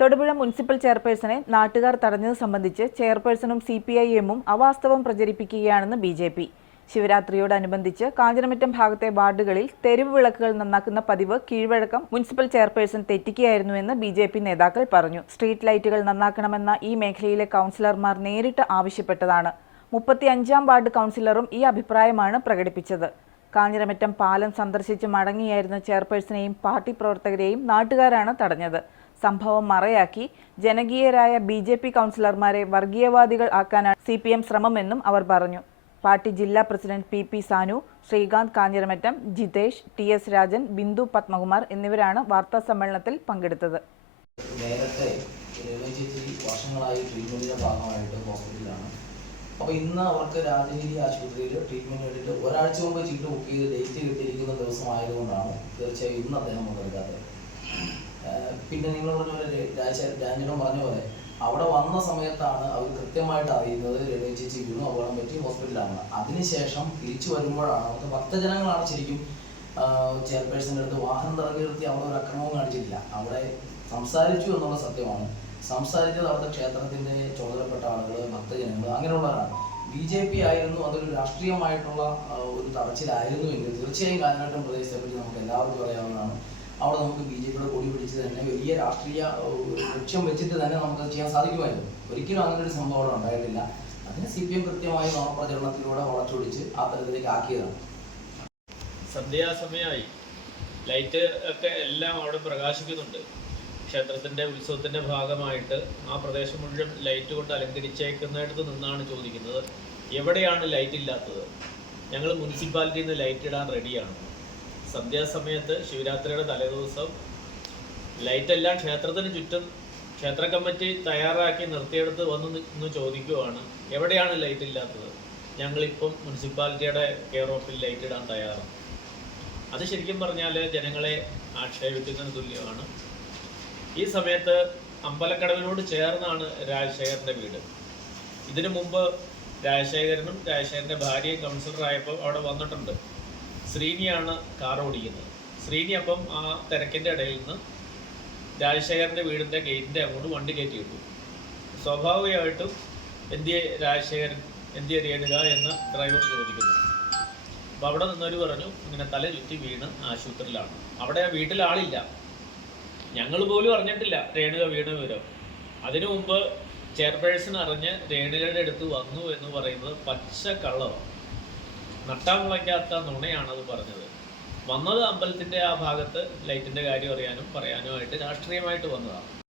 Thodupuzha municipal ചെയർപേഴ്സണെ നാട്ടുകാർ തടഞ്ഞത് സംബന്ധിച്ച് ചെയർപേഴ്സണും സി പി ഐ എമ്മും അവാസ്തവം പ്രചരിപ്പിക്കുകയാണെന്ന് ബി ജെ പി. ശിവരാത്രിയോടനുബന്ധിച്ച് കാഞ്ഞിരമറ്റം ഭാഗത്തെ വാർഡുകളിൽ തെരുവ് വിളക്കുകൾ നന്നാക്കുന്ന പതിവ് കീഴ്വഴക്കം മുനിസിപ്പൽ ചെയർപേഴ്സൺ തെറ്റിക്കുകയായിരുന്നുവെന്ന് ബി ജെ പി നേതാക്കൾ പറഞ്ഞു. സ്ട്രീറ്റ് ലൈറ്റുകൾ നന്നാക്കണമെന്ന ഈ മേഖലയിലെ കൗൺസിലർമാർ നേരിട്ട് ആവശ്യപ്പെട്ടതാണ്. മുപ്പത്തി അഞ്ചാം വാർഡ് കൗൺസിലറും ഈ അഭിപ്രായമാണ് പ്രകടിപ്പിച്ചത്. കാഞ്ഞിരമറ്റം പാലം സന്ദർശിച്ച് മടങ്ങിയായിരുന്ന ചെയർപേഴ്സണെയും പാർട്ടി പ്രവർത്തകരെയും നാട്ടുകാരാണ് തടഞ്ഞത്. സംഭവം മറയാക്കി. ജനകീയരായ ബി ജെ പി കൗൺസിലർമാരെ വർഗീയവാദികൾ ആക്കാനാണ് സി പി എം ശ്രമമെന്നും അവർ പറഞ്ഞു. പാർട്ടി ജില്ലാ president P P Sanu Srikanth Kanjiramattom Jithesh T S Rajan Bindu Padmakumar എന്നിവരാണ് വാർത്താ സമ്മേളനത്തിൽ പങ്കെടുത്തത്. നേരത്തെ വർഷങ്ങളായി ട്രീറ്റ്മെന്റിന്റെ ഭാഗമായിട്ട് ഹോസ്പിറ്റലിലാണ്. അപ്പോൾ ഇന്ന് അവർക്ക് രാജഗിരി ആശുപത്രിയിൽ ട്രീറ്റ്മെന്റ് വേണ്ടിയിട്ട് ഒരാഴ്ച മുമ്പ് ചീട്ട് ബുക്ക് ചെയ്ത് ഡേറ്റ് കിട്ടിയിരിക്കുന്ന ദിവസമായതുകൊണ്ടാണ് തീർച്ചയായും ഇന്ന് അദ്ദേഹം പങ്കെടുക്കാത്തത് പിന്നെ നിങ്ങൾ പറഞ്ഞ പോലെ രാജ രാജനം പറഞ്ഞ പോലെ അവിടെ വന്ന സമയത്താണ് അവർ കൃത്യമായിട്ട് അറിയുന്നത് രമേശ് ചേച്ചി വീണു അപകടം പറ്റി ഹോസ്പിറ്റലാണ് അതിനുശേഷം തിരിച്ചു വരുമ്പോഴാണ് അവർക്ക് ഭക്തജനങ്ങളാണ് ശരിക്കും ചെയർപേഴ്സന്റെ അടുത്ത് വാഹനം തടഞ്ഞു നിർത്തി അവിടെ ഒരു അക്രമവും കാണിച്ചിട്ടില്ല. അവിടെ സംസാരിച്ചു എന്നുള്ള സത്യമാണ്. സംസാരിച്ചത് അവിടുത്തെ ക്ഷേത്രത്തിന്റെ ചുമതലപ്പെട്ട ആളുകൾ ഭക്തജനങ്ങൾ അങ്ങനെയുള്ളവരാണ്. ബി ജെ പി ആയിരുന്നു അതൊരു രാഷ്ട്രീയമായിട്ടുള്ള ഒരു തടച്ചിലായിരുന്നു എങ്കിൽ തീർച്ചയായും കാലഘട്ടം പ്രദേശത്തെ പറ്റി നമുക്ക് എല്ലാവർക്കും അറിയാവുന്നതാണ്. അവിടെ നമുക്ക് ബി ജെ പിയുടെ കൊടി പിടിച്ച് തന്നെ വലിയ രാഷ്ട്രീയ ലക്ഷ്യം വെച്ചിട്ട് തന്നെ നമുക്ക് ചെയ്യാൻ സാധിക്കുമായിരുന്നു. ഒരിക്കലും അങ്ങനെ ഒരു സംഭവം അവിടെ ഉണ്ടായിട്ടില്ല. അതിന് സി പി എം കൃത്യമായി നുണപ്രചരണത്തിലൂടെ വളച്ചൊടിച്ച് ആ തരത്തിലേക്ക് ആക്കിയതാണ്. സന്ധ്യാസമയമായി ലൈറ്റ് ഒക്കെ എല്ലാം അവിടെ പ്രകാശിക്കുന്നുണ്ട്. ക്ഷേത്രത്തിന്റെ ഉത്സവത്തിന്റെ ഭാഗമായിട്ട് ആ പ്രദേശം മുഴുവൻ ലൈറ്റ് കൊണ്ട് അലങ്കരിച്ചേക്കുന്നിടത്ത് നിന്നാണ് ചോദിക്കുന്നത്. എവിടെയാണ് ലൈറ്റ് ഇല്ലാത്തത്? ഞങ്ങൾ മുനിസിപ്പാലിറ്റിയിൽ നിന്ന് ലൈറ്റ് ഇടാൻ റെഡിയാണ്. സന്ധ്യാസമയത്ത് ശിവരാത്രിയുടെ തലേദിവസം ലൈറ്റ് എല്ലാം ക്ഷേത്രത്തിന് ചുറ്റും ക്ഷേത്ര കമ്മിറ്റി തയ്യാറാക്കി നിർത്തിയെടുത്ത് വന്ന് നിന്ന് ചോദിക്കുവാണ് എവിടെയാണ് ലൈറ്റ് ഇല്ലാത്തത്? ഞങ്ങളിപ്പം മുനിസിപ്പാലിറ്റിയുടെ കെയർ ഓഫിൽ ലൈറ്റ് ഇടാൻ തയ്യാറാണ്. അത് ശരിക്കും പറഞ്ഞാൽ ജനങ്ങളെ ആക്ഷേപിക്കുന്നതിന് തുല്യമാണ്. ഈ സമയത്ത് അമ്പലക്കടവിനോട് ചേർന്നാണ് രാജശേഖരന്റെ വീട്. ഇതിനു മുമ്പ് രാജശേഖരനും രാജശേഖരന്റെ ഭാര്യയും കൗൺസിലറായപ്പോൾ അവിടെ വന്നിട്ടുണ്ട്. ശ്രീനിയാണ് കാർ ഓടിക്കുന്നത്. ശ്രീനി അപ്പം ആ തിരക്കിന്റെ ഇടയിൽ നിന്ന് രാജശേഖരന്റെ വീടിന്റെ ഗേറ്റിന്റെ അങ്ങോട്ട് വണ്ടി കയറ്റി വിട്ടു. സ്വാഭാവികമായിട്ടും എന്തിയെ രാജശേഖരൻ എന്തിയെ രേണുക എന്ന് ഡ്രൈവർ ചോദിക്കുന്നു. അപ്പൊ അവിടെ നിന്നൊരു പറഞ്ഞു ഇങ്ങനെ തല ചുറ്റി വീണ് ആശുപത്രിയിലാണ്. അവിടെ വീട്ടിൽ ആളില്ല. ഞങ്ങൾ പോലും അറിഞ്ഞിട്ടില്ല രേണുക വീണ വിവരം. അതിനു മുമ്പ് ചെയർപേഴ്സൺ അറിഞ്ഞ് രേണുകയുടെ അടുത്ത് വന്നു എന്ന് പറയുന്നത് പച്ച കള്ളമാണ് നട്ടാൻ മുളയ്ക്കാത്ത നുണയാണത് പറഞ്ഞത്. വന്നത് അമ്പലത്തിന്റെ ആ ഭാഗത്ത് ലൈറ്റിന്റെ കാര്യം അറിയാനും പറയാനുമായിട്ട് രാഷ്ട്രീയമായിട്ട് വന്നതാണ്.